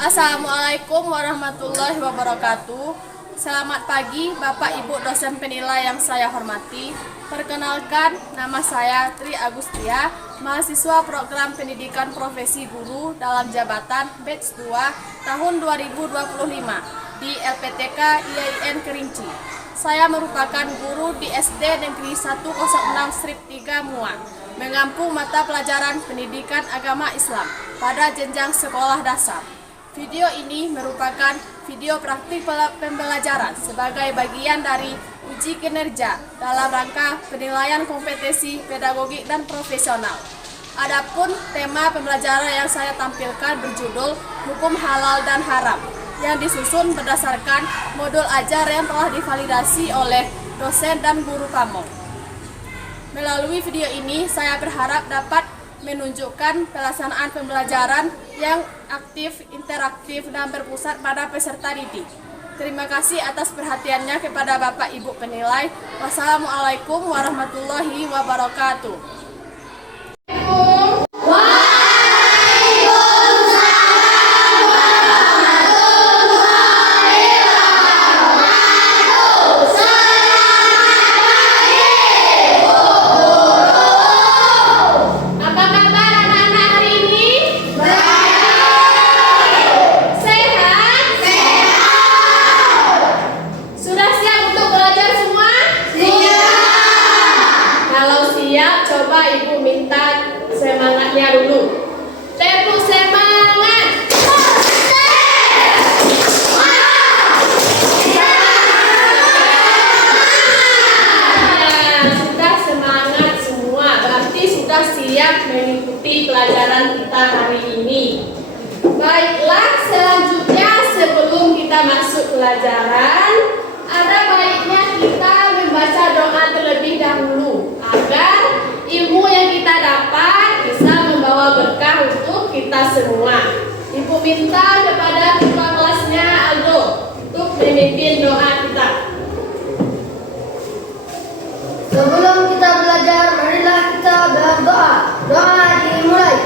Assalamualaikum warahmatullahi wabarakatuh. Selamat pagi Bapak Ibu dosen penilai yang saya hormati. Perkenalkan, nama saya Tri Agustia, mahasiswa program pendidikan profesi guru dalam jabatan batch 2 tahun 2025 di LPTK IAIN Kerinci. Saya merupakan guru di SD Negeri 106-3 Muat, mengampu mata pelajaran pendidikan agama Islam pada jenjang sekolah dasar. Video ini merupakan video praktik pembelajaran sebagai bagian dari uji kinerja dalam rangka penilaian kompetensi pedagogik dan profesional. Adapun tema pembelajaran yang saya tampilkan berjudul Hukum Halal dan Haram, yang disusun berdasarkan modul ajar yang telah divalidasi oleh dosen dan guru pamong. Melalui video ini, saya berharap dapat menunjukkan pelaksanaan pembelajaran yang aktif, interaktif, dan berpusat pada peserta didik. Terima kasih atas perhatiannya kepada Bapak Ibu penilai. Wassalamualaikum warahmatullahi wabarakatuh. Coba Ibu minta semangatnya dulu. Tepuk semangat. Sudah semangat semua, berarti sudah siap mengikuti pelajaran kita hari ini. Baiklah, selanjutnya sebelum kita masuk pelajaran, ada baiknya kita membaca doa terlebih dahulu agar ilmu yang kita dapat bisa membawa berkah untuk kita semua. Ibu minta kepada ketua kelasnya Aldo untuk memimpin doa kita. Sebelum kita belajar, marilah kita berdoa. Doa dimulai.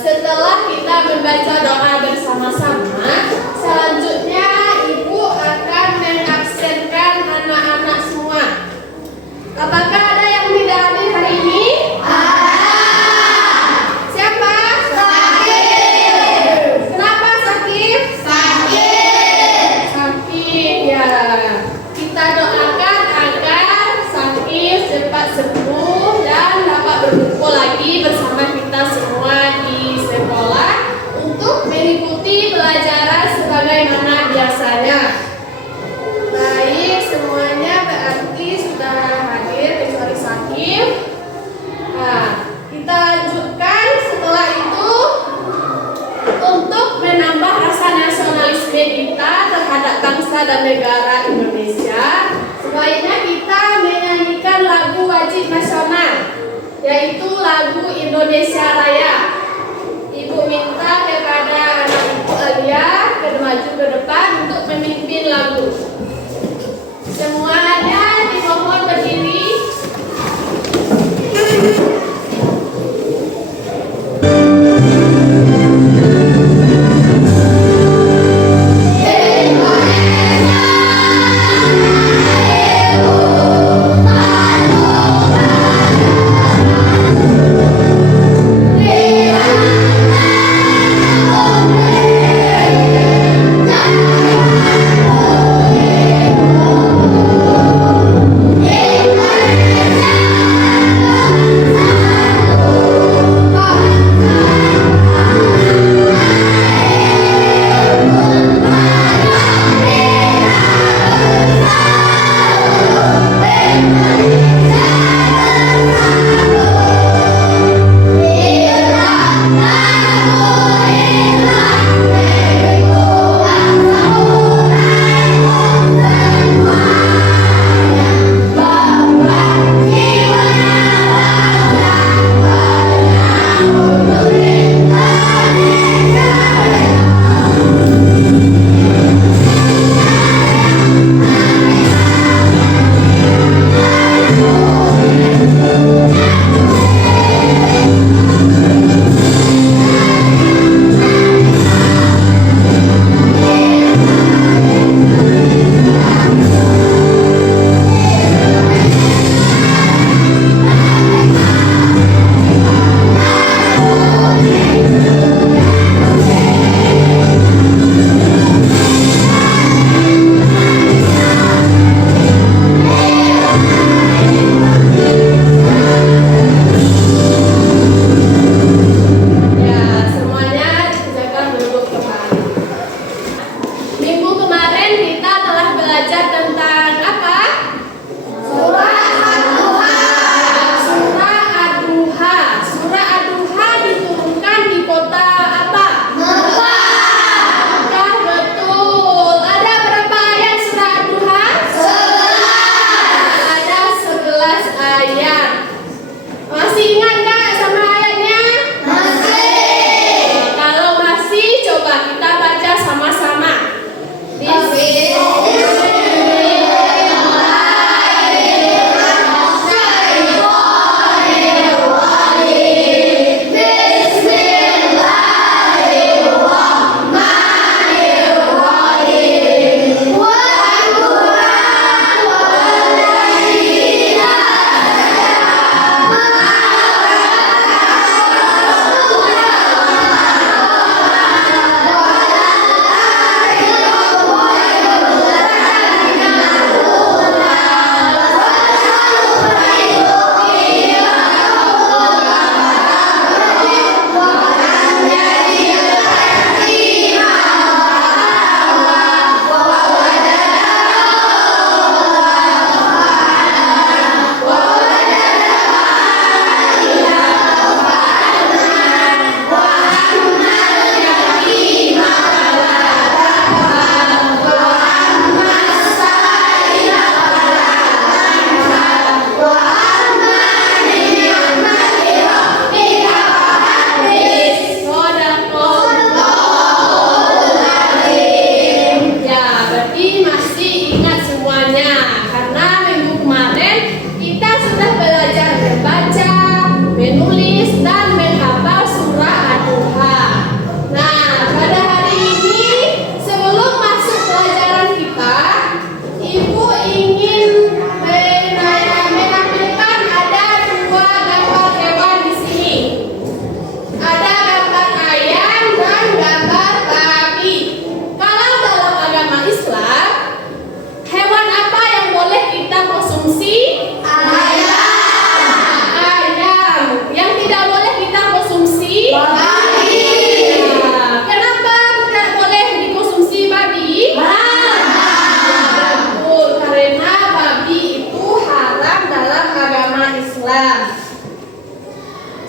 Setelah kita membaca doa bersama-sama, selanjutnya Ibu akan mengabsenkan anak-anak semua. Apakah ada yang tidak hadir hari ini? Siapa? Sakit. Kenapa sakit? Sakit ya. Kita doakan agar sakit cepat sembuh dan dapat berkumpul lagi bersama kita semua di sekolah untuk mengikuti pelajaran sebagaimana biasanya. Baik, semuanya berarti sudah hadir kecuali Sakif. Nah, kita lanjutkan setelah itu untuk menambah rasa nasionalisme kita terhadap bangsa dan negara Indonesia. Sebaiknya kita menyanyikan lagu wajib nasional, yaitu lagu Indonesia Raya. Ibu minta kepada anak Ibu Alia maju ke depan untuk memimpin lagu. Semuanya dimohon berdiri. Hey!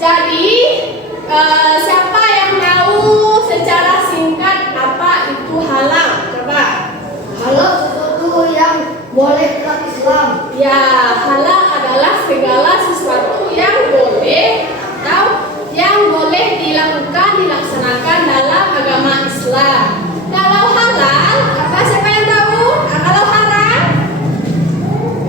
Jadi siapa yang tahu secara singkat apa itu halal? Coba. Halal sesuatu yang boleh dalam Islam. Ya, halal adalah segala sesuatu yang boleh atau yang boleh dilaksanakan dalam agama Islam. Kalau halal, apa siapa yang tahu? Kalau haram?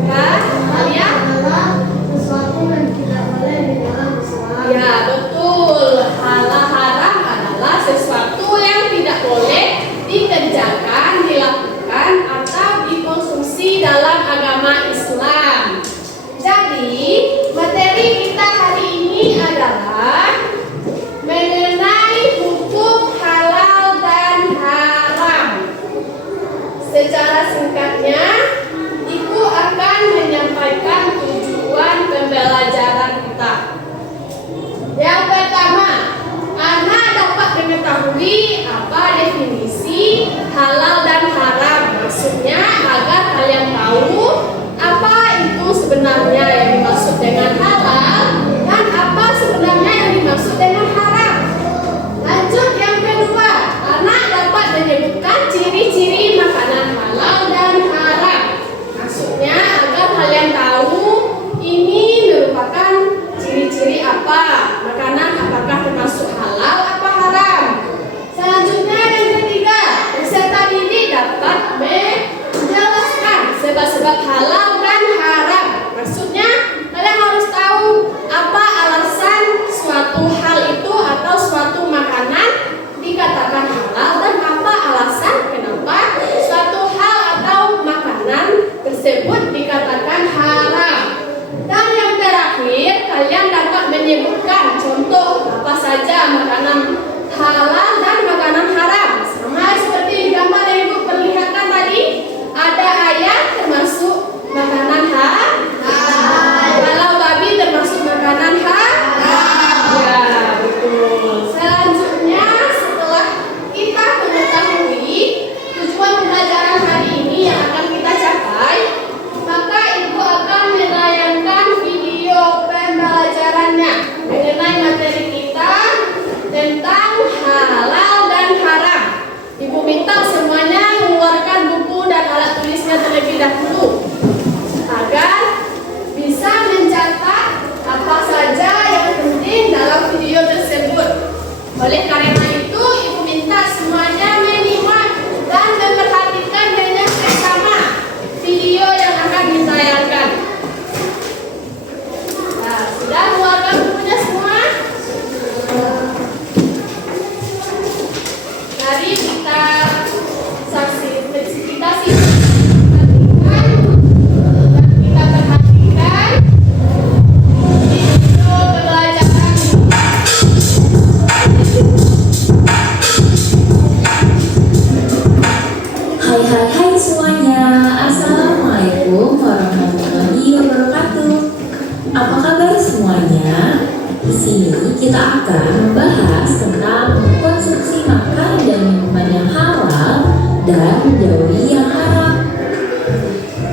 Coba, kalian? Halal sesuatu yang tidak boleh di dalam Islam. Ya, betul. Halal haram adalah sesuatu yang tidak boleh dikerjakan, dilakukan, atau dikonsumsi dalam agama Islam. Jadi, materi kita hari ini adalah mengenai hukum halal dan haram. Secara singkatnya, Ibu akan menyampaikan tujuan pembelajaran kita. Yang pertama, Anak dapat mengetahui apa definisi halal dan haram. Maksudnya agar kalian tahu apa itu sebenarnya yang dimaksud dengan halal dan apa sebenarnya yang dimaksud dengan haram. Lanjut yang kedua, Anak dapat menyebutkan ciri-ciri makanan halal dan haram. Maksudnya agar kalian tahu ini merupakan ciri-ciri apa makanan, apakah termasuk halal apa haram. Selanjutnya yang ketiga, peserta didik dapat menjelaskan sebab-sebab halal dan haram. Maksudnya kalian harus tahu apa alasan suatu hal itu atau suatu makanan dikatakan halal dan apa alasan kenapa suatu hal atau makanan tersebut dikatakan haram. Dan yang terakhir, kalian dapat menyebutkan contoh apa saja makanan halal dan makanan haram. Sama seperti gambar yang Ibu perlihatkan tadi, ada ayam termasuk makanan halal. Kalau babi termasuk makanan halal. Ya, betul. Selanjutnya, setelah kita mengetahui tujuan pembelajaran hari ini yang akan kita capai, maka Ibu akan menayangkan video pembelajarannya mengenai materi kita tentang halal dan haram. Ibu minta semuanya mengeluarkan buku dan alat tulisnya terlebih dahulu agar bisa mencatat apa saja yang penting dalam video tersebut. Oleh karena itu, Ibu minta semuanya menyimak dan memperhatikan dengan seksama video yang akan ditayangkan. Nah, sudah mengeluarkan bukunya semua? Mari kita kita perhatikan video pembelajaran. Hai semuanya, Assalamualaikum warahmatullahi wabarakatuh. Apa kabar semuanya? Di sini kita akan membahas tentang konsumsi makan dan minuman yang halal dan menjauhi yang haram.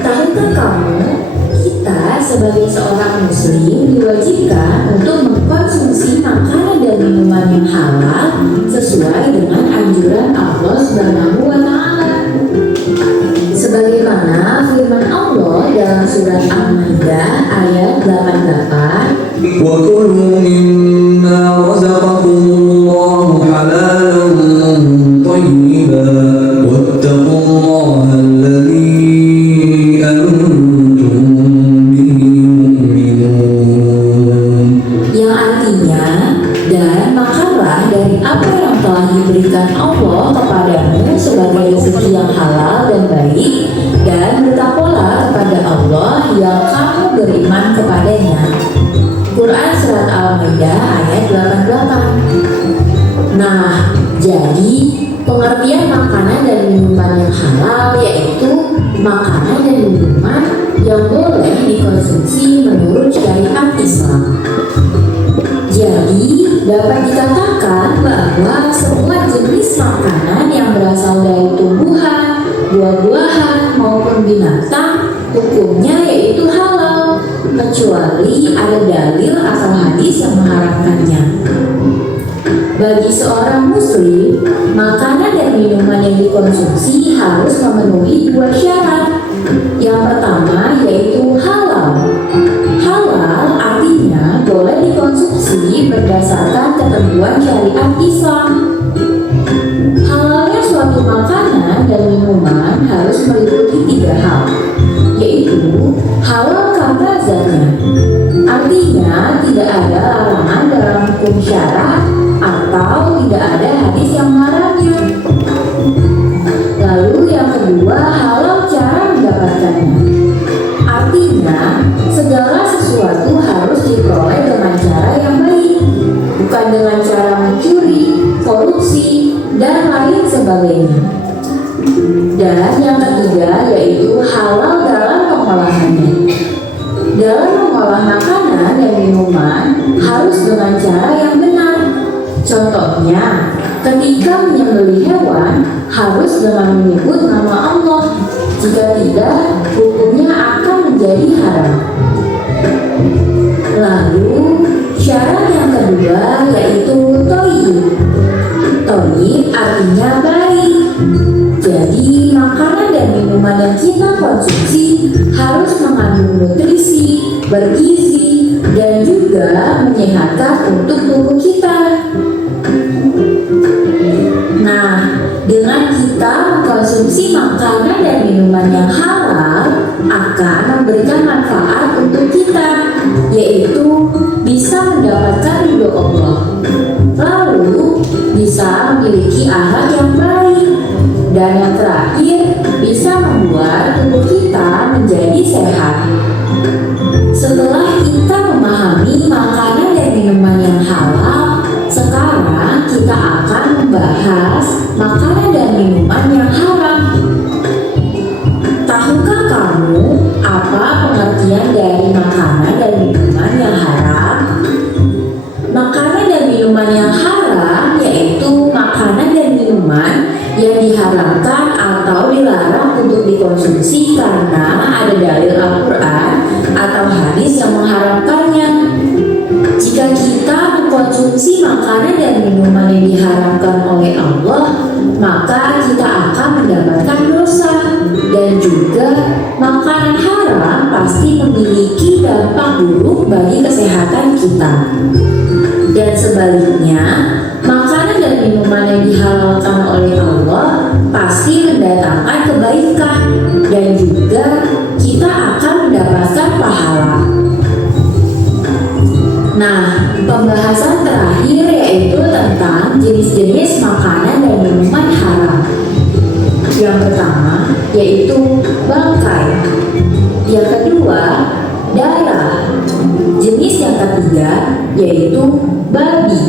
Tahukah kamu, kita sebagai seorang muslim diwajibkan untuk mengkonsumsi makanan dan minuman yang halal sesuai dengan anjuran Allah Subhanahu wa Ta'ala. Sebagaimana firman Allah dalam surat Al-Maidah ayat 88, وَكُلُوا مِمَّا رَزَقَكُمُ اللَّهُ حَلَالًا طَيِّبًا وَاتَّقُوا اللَّهَ الَّذِي أَنْتُمْ بِهِ مُؤْمِنُونَ. yang artinya, dan makanlah dari apa yang telah diberikan Allah kepadamu sebagai rezeki yang halal dan baik, dan bertakwalah kepada Allah yang kamu beriman kepadanya. Quran Surat Al-Maidah ayat 88. Nah, jadi pengertian makanan dan minuman yang halal yaitu makanan dan minuman yang boleh dikonsumsi menurut syariat Islam. Jadi, dapat dikatakan bahwa semua jenis makanan yang berasal dari tumbuhan, buah-buahan maupun binatang hukumnya yaitu halal, kecuali kecuali ada dalil atau hadis yang mengharamkannya. Bagi seorang muslim, makanan dan minuman yang dikonsumsi harus memenuhi 2 syarat. Yang pertama yaitu halal. Halal artinya boleh dikonsumsi berdasarkan ketentuan syariat Islam. Halalnya suatu makanan dan minuman harus meliputi 3 hal, yaitu halal karena zatnya. Artinya tidak ada larangan dalam hukum syara atau tidak ada hadis yang melarangnya. Lalu yang kedua, halal cara mendapatkannya. Artinya segala sesuatu harus diperoleh dengan cara yang baik, bukan dengan cara mencuri, korupsi, dan lain sebagainya. Dan yang ketiga yaitu halal dalam pengolahannya. Dalam mengolah makanan dan minuman harus dengan cara yang benar. Contohnya, ketika menyembelih hewan harus dengan menyebut nama Allah. Jika tidak, hukumnya akan menjadi haram. Lalu, syarat yang kedua yaitu thayyib. Thayyib artinya baik. Jadi, makanan dan minuman yang kita konsumsi harus mengandung nutrisi, bergizi, dan juga menyehatkan untuk tubuh kita. Nah, dengan kita mengkonsumsi makanan dan minuman yang halal akan memberikan manfaat untuk kita, yaitu bisa mendapatkan ridho Allah, lalu bisa memiliki akhlak yang baik, dan yang terakhir bisa membuat tubuh kita menjadi sehat. Setelah kita memahami makanan dan minuman yang halal, sekarang kita akan membahas makanan dan minuman yang haram. Tahukah kamu apa pengertian dari makanan dan minuman yang haram? Makanan dan minuman yang haram yaitu makanan dan minuman yang diharamkan atau dilarang untuk dikonsumsi karena ada dalil Al-Quran atau hadis yang mengharamkannya. Jika kita mengkonsumsi makanan dan minuman yang diharamkan oleh Allah, maka kita akan mendapatkan dosa. Dan juga makanan haram pasti memiliki dampak buruk bagi kesehatan kita. Dan sebaliknya, makanan dan minuman yang dihalalkan oleh Allah pasti mendatangkan kebaikan dan juga kita akan mendapatkan pahala. Nah, pembahasan terakhir yaitu tentang jenis-jenis makanan dan minuman haram. Yang pertama yaitu bangkai. Yang kedua, darah. Jenis yang ketiga yaitu babi.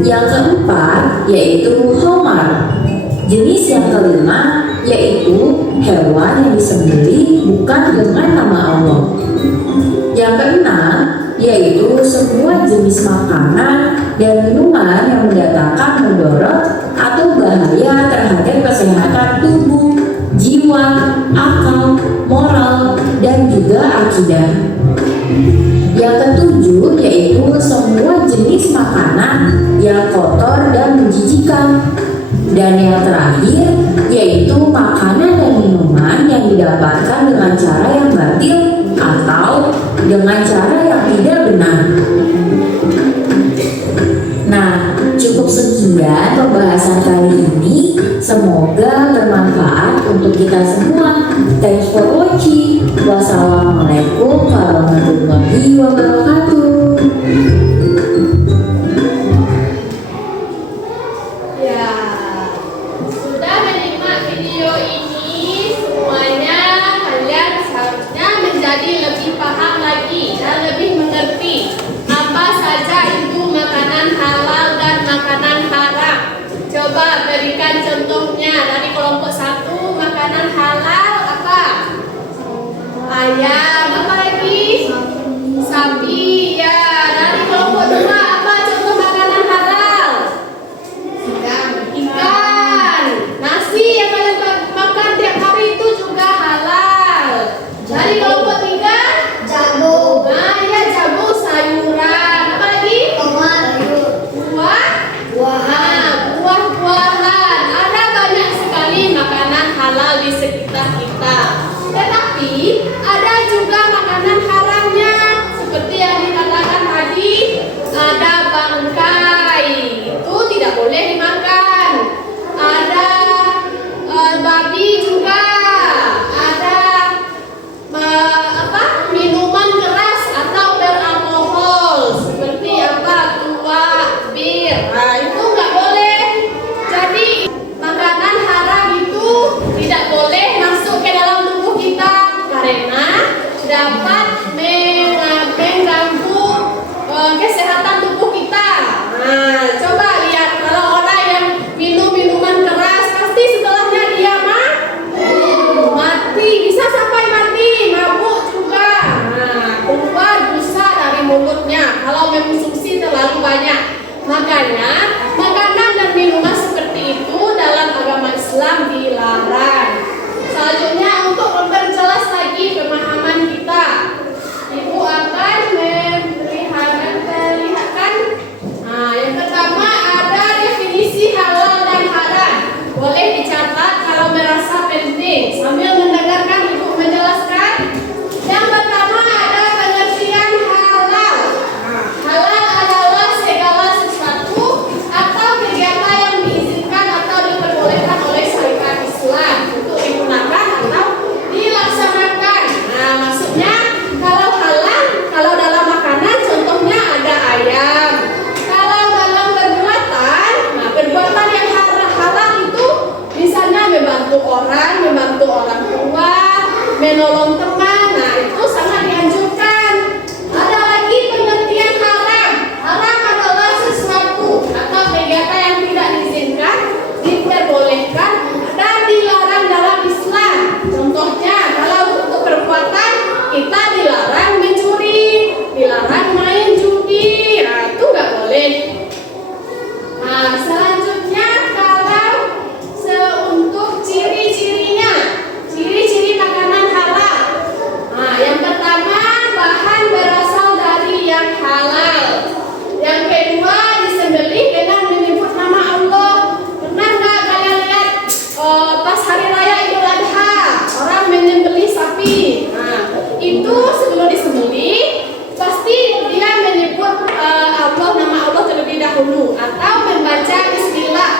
Yang keempat yaitu homar. Jenis yang kelima yaitu hewan yang disembelih bukan dengan nama Allah. Yang keenam yaitu semua jenis makanan dan minuman yang mendatangkan mudarat atau bahaya terhadap kesehatan tubuh, jiwa, akal, moral, dan juga akidah. Yang ketujuh yaitu semua jenis makanan yang kotor dan menjijikan. Dan yang terakhir yaitu makanan dan minuman yang didapatkan dengan cara yang batil atau dengan cara yang tidak benar. Nah, cukup sekian pembahasan kali ini. Semoga bermanfaat untuk kita semua. Thanks for watching. Wassalamualaikum warahmatullahi wabarakatuh. Ya, sudah menikmati video ini, semuanya kalian seharusnya menjadi lebih paham lagi dan lebih mengerti apa saja itu makanan halal dan makanan haram. Coba berikan contohnya dari kelompok 1, makanan halal apa? Ayam, apa lagi? Sapi, ya. Dari kelompok Makanya makanan dan minuman seperti itu dalam agama Islam dilarang. Selanjutnya untuk memperjelas lagi pemahaman kita, Ibu akan memperlihatkan. Nah, yang pertama ada definisi halal dan haram. Boleh dicatat kalau merasa penting sambil mendengarkan Ibu menjelaskan. Yang pertama ada pengertian halal. Halal adalah segala sesuatu atau kegiatan yang diizinkan atau diperbolehkan oleh syariat Islam untuk digunakan atau dilaksanakan. Nah, maksudnya kalau halal, kalau dalam makanan contohnya ada ayam. Kalau dalam perbuatan, nah perbuatan yang halal itu misalnya membantu orang tua, menolong teman. Nah, itu sangat dianjurkan. Ada lagi pengertian haram. Haram adalah sesuatu atau kegiatan yang tidak diizinkan, diperbolehkan dan dilarang dalam Islam. Contohnya kalau untuk perbuatan kita dilarang mencuri, dilarang main judi. Nah, itu nggak boleh. Nah, selanjutnya kalau untuk ciri-cirinya, ciri-ciri makanan halal. Nah, yang pertama bahan berasal dari yang halal. Yang kedua disembelih dengan menyebut nama Allah. Pernah nggak kalian lihat pas hari raya Idul Adha orang menyembelih sapi? Nah, itu sebelum disembelih pasti dia menyebut Allah, nama Allah terlebih dahulu atau membaca Bismillah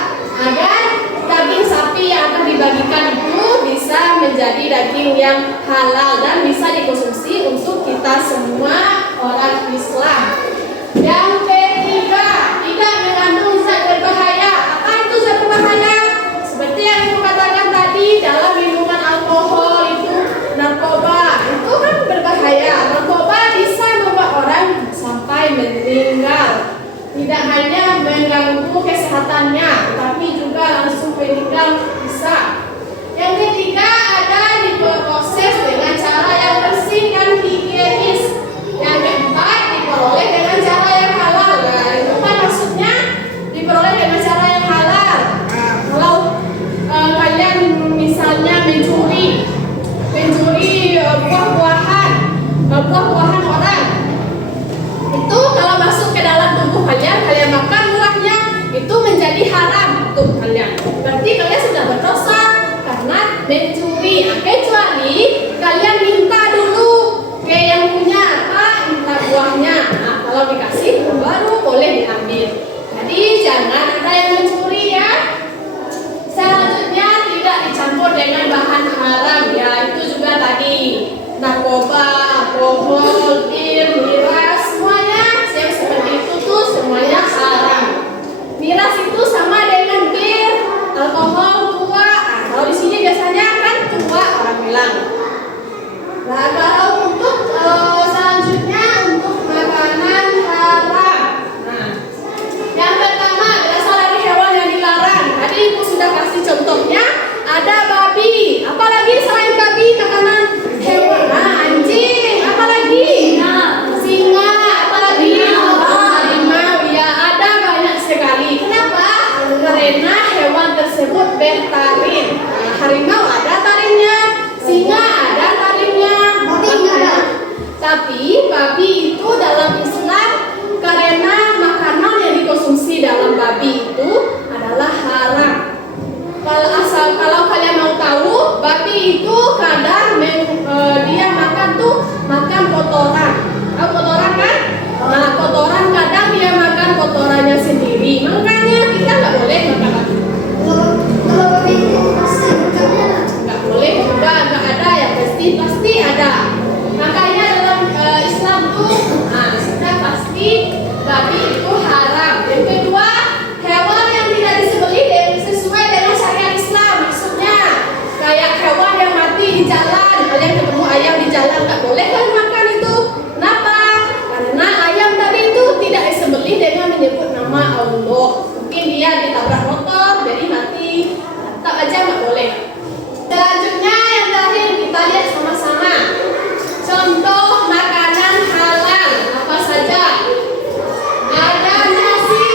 agar daging sapi yang akan dibagikan itu bisa menjadi daging yang halal dan bisa dikonsumsi untuk kita semua orang Islam. Yang ketiga, tidak mengandung zat berbahaya. Apa itu zat berbahaya? Seperti yang Ibu katakan tadi, dalam minuman alkohol itu narkoba, itu kan berbahaya. Narkoba bisa membuat orang sampai meninggal. Tidak hanya mengganggu kesehatannya, tapi juga langsung meninggal bisa. Yang ketiga ada diproses dengan cara yang bersih dan higienis. Yang keempat diperoleh dengan cara yang halal. Nah, itu kan maksudnya diperoleh dengan cara yang halal. Nah, kalau kalian misalnya mencuri buah-buahan orang, itu kalau masuk ke dalam tubuh kalian makan buahnya, itu menjadi haram untuk kalian. Berarti kalian sudah berdosa karena mencuri. Nah, kecuali kalian minta dulu ke yang punya minta buahnya. Nah, kalau dikasih baru boleh diambil. Jadi jangan ada yang mencuri ya. Selanjutnya tidak dicampur dengan bahan haram ya, itu juga tadi narkoba, alkohol, miras, semuanya yang seperti itu tuh semuanya haram. Miras itu sama dengan bir, alkohol tua. Nah, kalau di sini biasanya kan tua orang bilang. Nah, kalau untuk selanjutnya untuk makanan haram. Nah, yang pertama berasal dari hewan yang dilarang. Tadi Ibu sudah kasih contohnya, ada babi. Apalagi selain babi makanan hewan? Nah, anjing. Apalagi? Singa. Apalagi? Harimau. Ya, ada banyak sekali. Kenapa? Karena hewan tersebut bertaring. Nah, harimau ada taringnya, singa ada taringnya. Tapi babi itu dalam Islam karena makanan yang dikonsumsi dalam babi itu adalah haram. Kalau kalian mau tahu, babi itu kadang dia makan kotoran. Tahu kotoran kan? Nah, kotoran kadang dia makan kotorannya sendiri. Makanya kita nggak boleh makan babi. Nggak boleh juga, nggak ada ya, pasti ada. Makanya dalam Islam tuh, sudah pasti babi itu haram. Yang kedua, hewan yang tidak disembelih sesuai dengan syariat Islam. Maksudnya kayak hewan yang mati di jalan, kalian ketemu ayam di jalan, nggak boleh kan makan itu. Kenapa? Karena ayam tadi itu tidak disembelih dengan menyebut nama Allah. Mungkin dia ditabrak motor jadi mati, tetap aja nggak boleh. Selanjutnya yang terakhir kita lihat sama-sama. Contoh makanan halal apa saja? Ada nasi,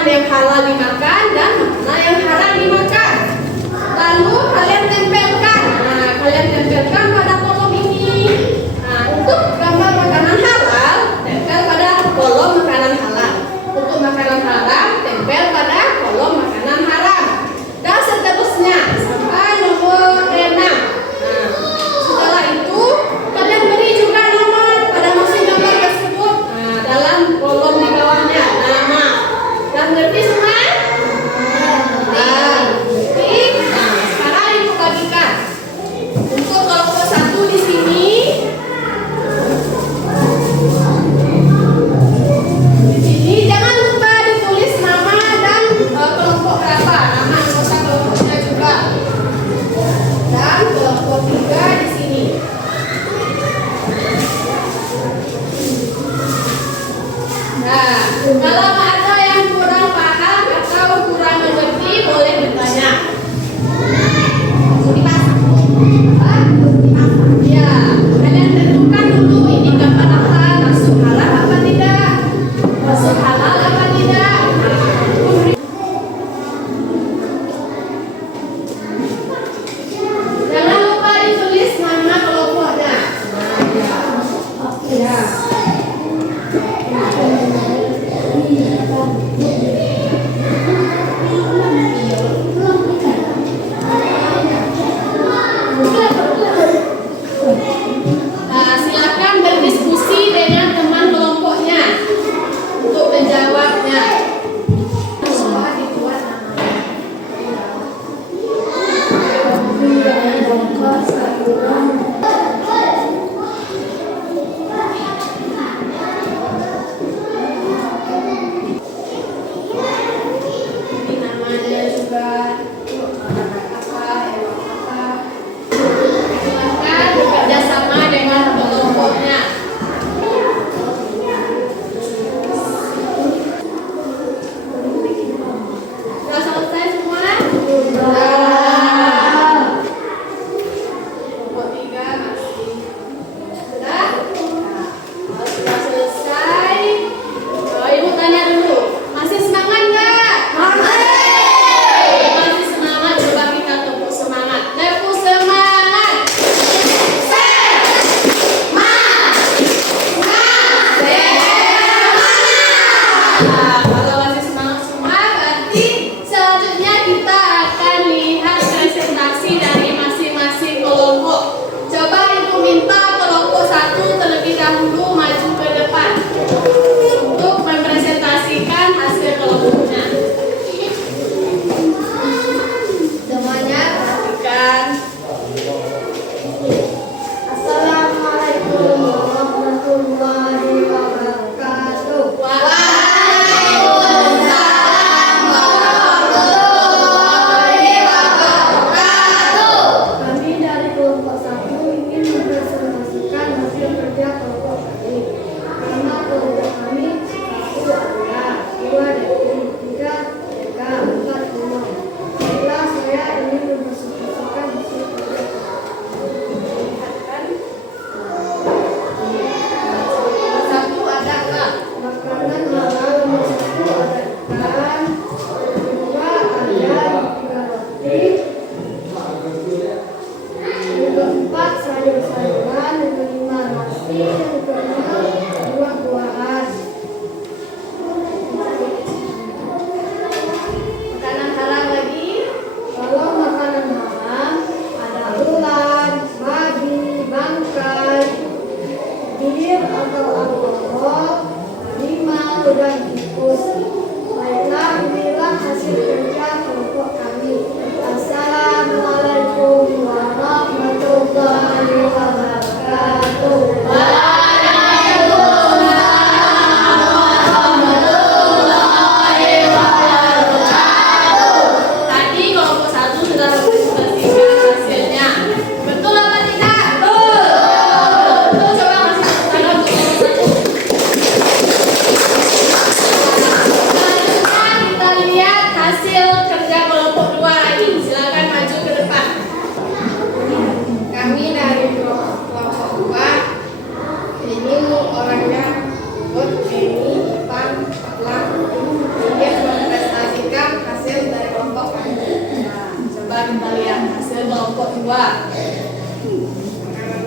makanan yang halal dimakan dan makanan yang haram dimakan. Lalu kalian tempelkan. Nah, kalian tempelkan pada kolom ini. Nah, untuk gambar makanan halal, tempel pada kolom makanan halal. Untuk makanan haram, tempel pada kolom makanan haram. Dan seterusnya sampai nomor 6. Nah, setelah itu kalian beri juga nama pada masing gambar tersebut. Nah, dalam kolom di bawahnya nama. Dan ngerti semua?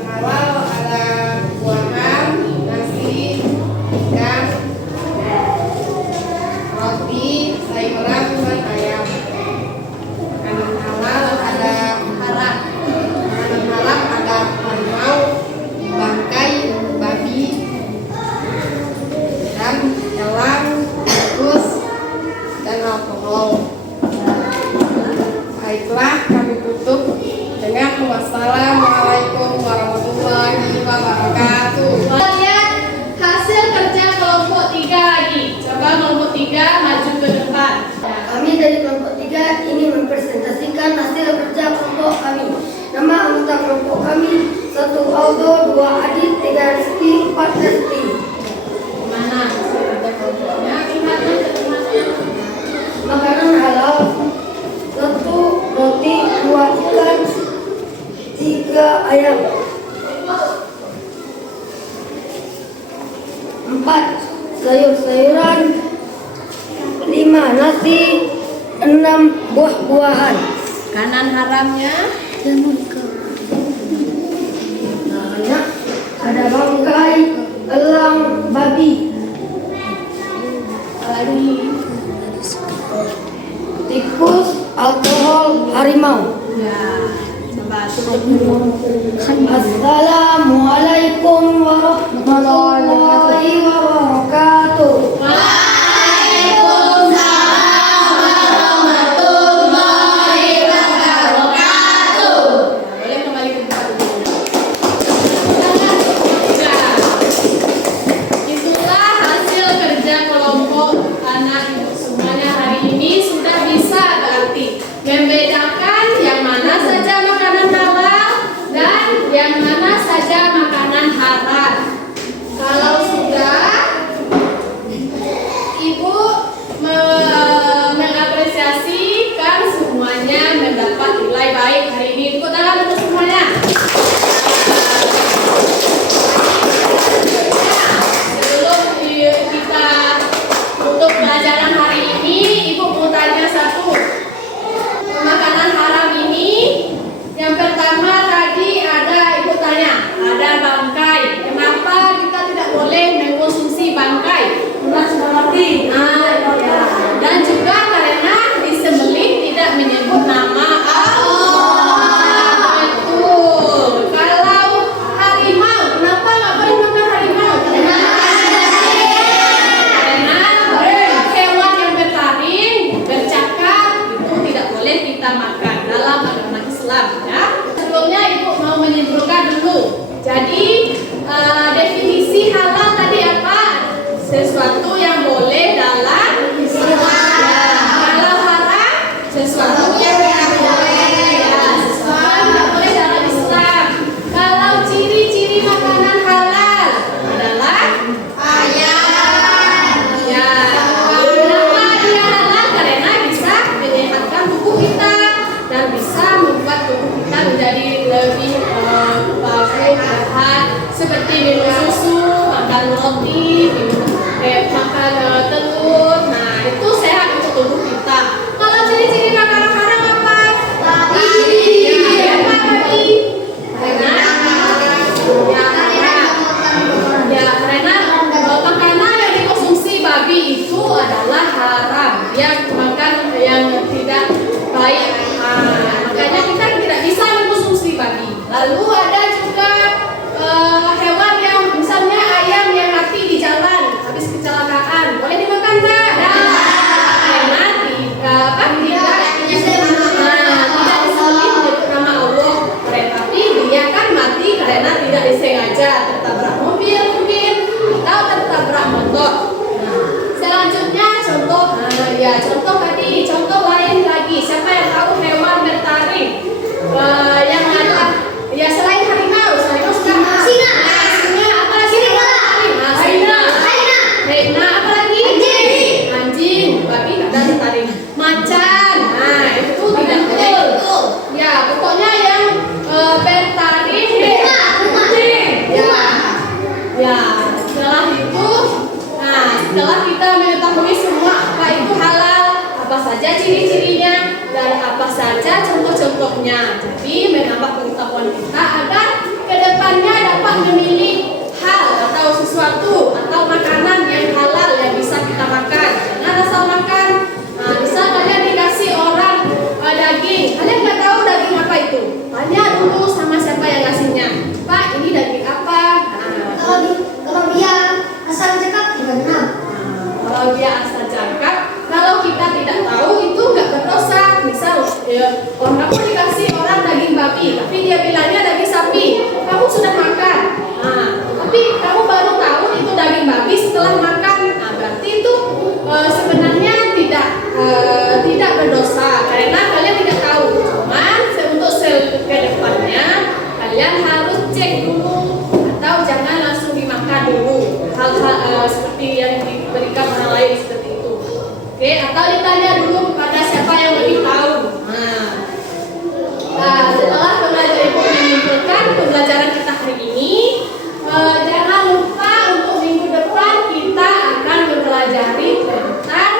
halal ada buah-buahan, nasi, ikan, roti, sayuran, dan ayam. Makanan halal ada halak. Makanan halal ada harimau, bangkai, babi, dan elang, tikus, dan alkohol. Baiklah, kami tutup dengan wassalamualaikum warahmatullahi wabarakatuh. Lihat hasil kerja kelompok 3 lagi. Coba kelompok 3 maju ke depan. Kami dari kelompok 3 ini mempresentasikan hasil kerja kelompok kami. Nama anggota kelompok kami 1 Aldo, 2 Adit, 3 Rizky, 4 Lesti. Mana hasil kerja kelompoknya? Lihatlah ke tempatnya. Makanan halal 1 roti, 2 ikan, 3 ayam, 4 sayur-sayuran, 5 nasi, 6 buah-buahan. Kanan haramnya. Banyak ada bangkai, elang, babi, Lagi. tikus, alkohol, harimau. Ya. Coba tutup dulu. Assalamualaikum warahmatullahi wabarakatuh. Boleh kembali ke tempat dulu. Itulah hasil kerja kelompok anak ibu semuanya hari ini sudah bisa berarti membedakan yang mana saja makanan halal dan yang mana saja makanan haram. Kalau sudah, ibu mengapresiasikan semuanya mendapat nilai baik hari ini. Tepuk tangan untuk semuanya. Sebelum kita tutup pelajaran hari ini, ibu mau tanya satu. Makanan haram ini, yang pertama tadi ada ibu tanya, ada bangkai. Kenapa kita tidak boleh mengkonsumsi bangkai? Pernah sudah ngerti? Ya. Dan juga karena disembelih tidak menyebut nama Allah. Betul. Kalau harimau, kenapa nggak boleh makan harimau? Karena hewan yang bertaring, bercakap itu tidak boleh kita makan dalam agama Islam, ya. Sebelumnya ibu mau menyimpulkan dulu. Jadi definisi halal tadi apa? Sesuatu yang boleh dalam Islam. Kalau haram, sesuatu yang tidak boleh. Ya, sesuatu yang tidak boleh dalam Islam. Kalau ciri-ciri makanan halal adalah ayam. Ya, kenapa dia halal? Karena bisa menyehatkan tubuh kita dan bisa membuat tubuh kita menjadi lebih bagus, sehat, seperti minum susu, makan roti, makan telur. Nah, itu sehat untuk tubuh kita. Kalau ciri-ciri makanan haram apa? Babi. Ya, apa babi? Karena makanan yang dikonsumsi babi itu adalah haram, yang makan yang tidak baik. Makanya kita tidak bisa mengkonsumsi babi. Lalu ada juga hewan yang misalnya ayam yang mati di jalan habis kecelakaan, boleh dimakan tak? Karena tidak disembelih menyebut nama Allah, tetapi dia kan mati karena tidak disengaja tertabrak mobil mungkin atau tertabrak motor. Selanjutnya contoh tadi, contoh lain lagi. Siapa yang tahu hewan bertaring yang ada ya selain harimau sudah singa. Singa apa lagi? Singa. Haina apa lagi? Anjing. Babi ada bertaring. Macan. Nah, itu tidak betul. Ya, pokoknya yang bertaring kucing. Ya. Setelah kita mengetahui semua apa itu halal, apa saja ciri-cirinya, dan apa saja contoh-contohnya. Jadi menambah pengetahuan kita agar harus cek dulu atau jangan langsung dimakan dulu hal-hal seperti yang diberikan orang lain seperti itu. Oke, atau ditanya dulu kepada siapa yang lebih tahu. Setelah ibu menyimpulkan pembelajaran kita hari ini, jangan lupa untuk minggu depan kita akan mempelajari tentang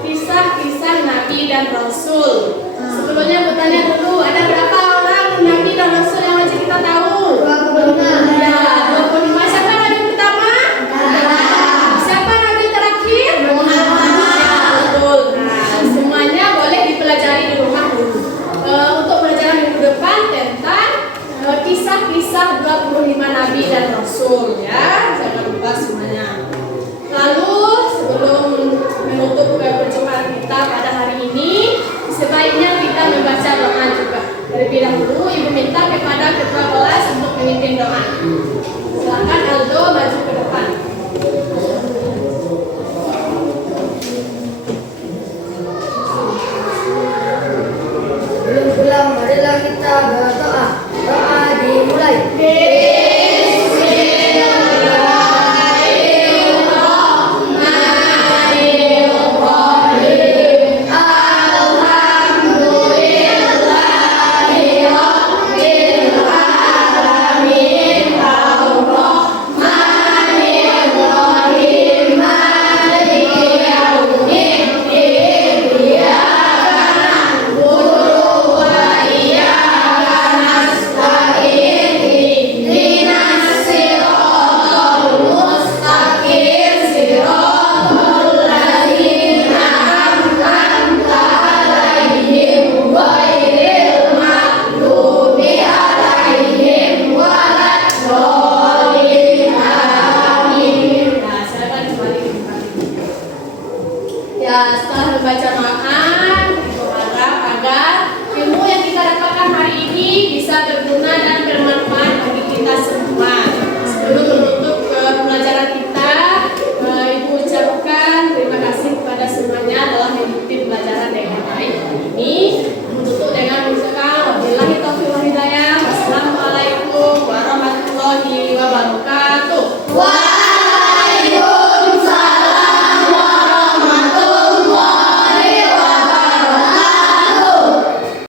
kisah-kisah Nabi dan Rasul. Sebelumnya bertanya dulu, ada berapa orang Nabi dan Rasul yang wajib kita tahu? 25. Ya, 25. Siapa Nabi pertama? Siapa Nabi terakhir? Muhammad. Ya, betul. Nah, semuanya boleh dipelajari di rumah dulu. Untuk pelajaran minggu depan tentang kisah-kisah 25 Nabi dan Rasul, ya, jangan lupa semuanya. Lalu sebelum menutup perjumpaan kita pada hari ini, sebaiknya kita membaca doa juga. Terlebih dahulu, Ibu minta kepada ketua kelas untuk memimpin doa.